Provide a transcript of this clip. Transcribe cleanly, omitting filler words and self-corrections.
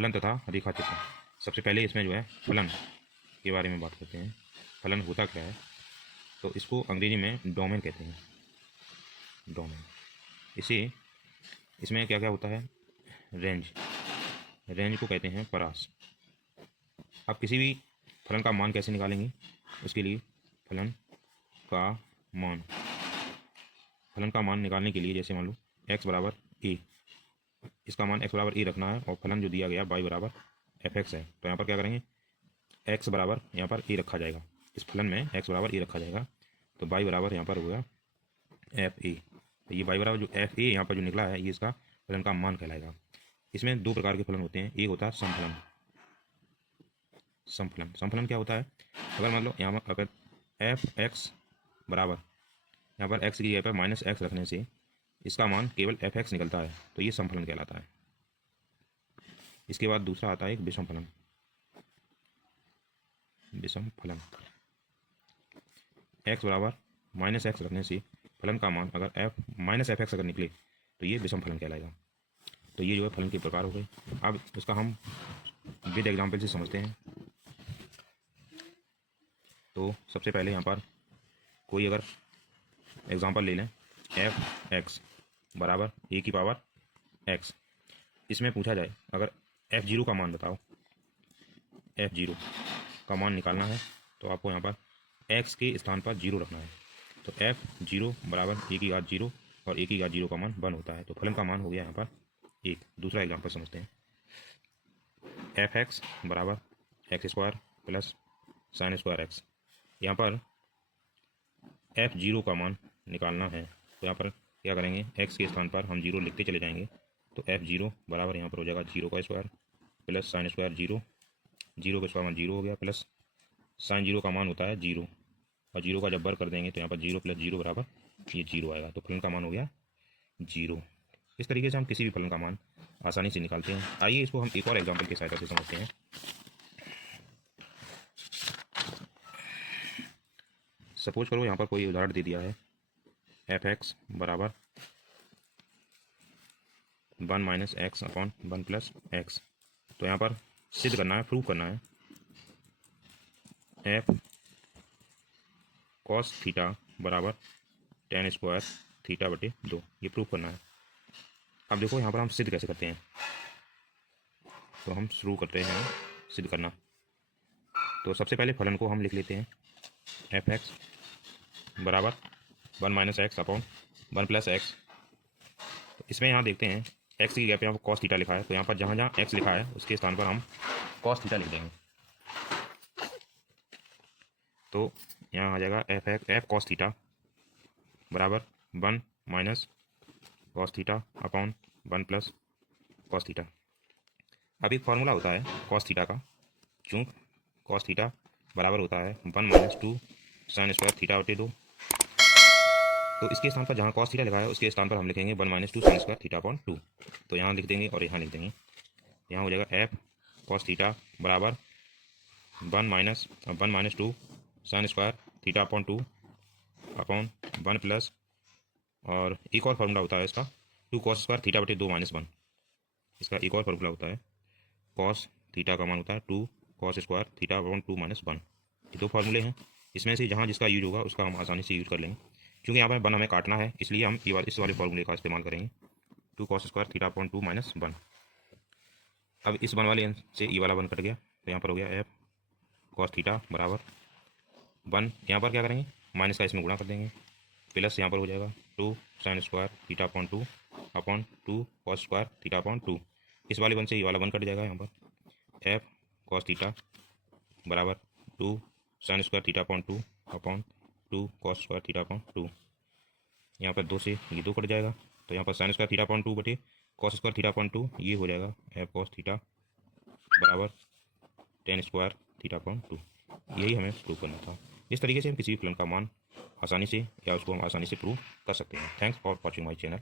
फलन तथा रेखा चित्र। सबसे पहले इसमें जो है फलन के बारे में बात करते हैं। फलन होता क्या है, तो इसको अंग्रेजी में डोमेन कहते हैं, डोमेन। इसमें क्या क्या होता है, रेंज को कहते हैं परास। अब किसी भी फलन का मान कैसे निकालेंगे, उसके लिए फलन का मान निकालने के लिए जैसे मान लो x बराबर a, इसका मान x बराबर a रखना है और फलन जो दिया गया y बराबर fx है, तो यहाँ पर क्या करेंगे, x बराबर यहाँ पर a रखा जाएगा, इस फलन में x बराबर a रखा जाएगा, तो y बराबर यहाँ पर होगा fa। तो ये y बराबर जो fa यहाँ पर जो निकला है, ये इसका फलन का मान कहलाएगा। इसमें दो प्रकार के फलन होते हैं, एक होता है समफलन। समफलन क्या होता है, अगर मान लो यहाँ अगर fx बराबर यहाँ पर x की जगह पर माइनस एक्स रखने से इसका मान केवल fx निकलता है, तो ये समफलन कहलाता है। इसके बाद दूसरा आता है एक विषम फलन। x बराबर माइनस एक्स रखने से फलन का मान अगर f माइनस एफ एक्स अगर निकले तो ये विषम फलन कहलाएगा। तो ये जो है फलन के प्रकार हो गए। अब उसका हम विद एग्जाम्पल से समझते हैं। तो सबसे पहले यहाँ पर कोई अगर एग्जाम्पल ले लें, एफ एक्स बराबर ए की पावर एक्स। इसमें पूछा जाए अगर f0 का मान बताओ, f0 का मान निकालना है, तो आपको यहाँ पर x के स्थान पर 0 रखना है। तो f0 बराबर ए की घात 0 और ए की घात 0 का मान 1 होता है, तो फलन का मान हो गया यहाँ पर 1। दूसरा एग्जाम्पल समझते हैं, एफ एक्स बराबर x square plus sine square x. यहाँ पर f0 का मान निकालना है, तो यहाँ पर क्या करेंगे, x के स्थान पर हम 0 लिखते चले जाएंगे। तो f0 बराबर यहाँ पर हो जाएगा 0 का स्क्वायर प्लस साइन स्क्वायर 0, 0 का स्क्वायर मान 0 हो गया, प्लस साइन 0 का मान होता है 0, और 0 का जब वर्ग कर देंगे तो यहाँ पर 0 प्लस 0 बराबर ये 0 आएगा, तो फलन का मान हो गया 0। इस तरीके से हम किसी भी फलन का मान आसानी से निकालते हैं। आइए इसको हम एक और एग्जाम्पल की सहायता से समझते हैं। सपोज करो यहाँ पर कोई उदाहरण दे दिया है, एफ एक्स बराबर 1 minus x upon 1 plus x. तो यहाँ पर सिद्ध करना है, प्रूव करना है, एफ कॉस थीटा बराबर टेन स्क्वायर थीटा बटे 2, ये प्रूव करना है। अब देखो यहाँ पर हम सिद्ध कैसे करते हैं, तो हम शुरू करते हैं सिद्ध करना। तो सबसे पहले फलन को हम लिख लेते हैं, एफ एक्स बराबर 1 minus x upon 1 plus x. तो इसमें यहाँ देखते हैं एक्स की जगह पे यहाँ पर कॉस थीटा लिखा है, तो यहाँ पर जहाँ जहाँ एक्स लिखा है उसके स्थान पर हम कॉस थीटा लिख देंगे। तो यहाँ आ जाएगा एफ कॉस थीटा बराबर 1 minus cos theta upon 1 plus cos theta. अब एक फार्मूला होता है कॉस थीटा का, चूँक कॉस थीटा बराबर होता है 1 माइनस 2 साइन स्क्वायर थीटा बटे 2। तो इसके स्थान पर जहाँ कॉस थीटा लिखा है उसके स्थान पर हम लिखेंगे 1 minus 2 sine square theta upon 2। तो यहाँ लिख देंगे और यहाँ लिख देंगे, यहाँ हो जाएगा एफ कॉस थीटा बराबर 1 minus 2 sine square theta upon 2 upon 1 plus, और एक और फार्मूला होता है इसका 2 कॉस स्क्वायर थीटा बटे 2 माइनस 1। इसका एक और फार्मूला होता है, कॉस थीटा का मान होता है 2 cos square theta upon 2 minus 1। ये दो फार्मूले हैं, इसमें से जहाँ जिसका यूज होगा उसका हम आसानी से यूज कर लेंगे। क्योंकि यहाँ पर 1 हमें काटना है, इसलिए हम इस वाले फार्मूले का इस्तेमाल करेंगे, 2 cos square theta upon 2 minus 1। अब इस 1 वाले से ये वाला 1 कट गया, तो यहाँ पर हो गया एफ कॉस थीटा बराबर 1, यहाँ पर क्या करेंगे, माइनस का इसमें गुणा कर देंगे, प्लस यहाँ पर हो जाएगा 2 sine square theta upon 2 upon 2 cos square theta upon 2। इस वाले 1 से ये वाला 1 कट जाएगा, यहाँ पर एफ कॉस थीटा बराबर 2 sine square theta upon 2 upon 2 cos square theta upon 2। यहाँ पर 2 से ये 2 कट जाएगा, तो यहाँ पर साइन स्क्वायर थीटा अपॉन 2 बटे कॉस स्क्वायर थीटा अपॉन 2, ये हो जाएगा एफ कॉस थीटा बराबर 10 स्क्वायर थीटा अपॉन 2। यही हमें प्रूव करना था। इस तरीके से हम किसी भी फलन का मान आसानी से या उसको हम आसानी से प्रूव कर सकते हैं। Thanks for watching my channel.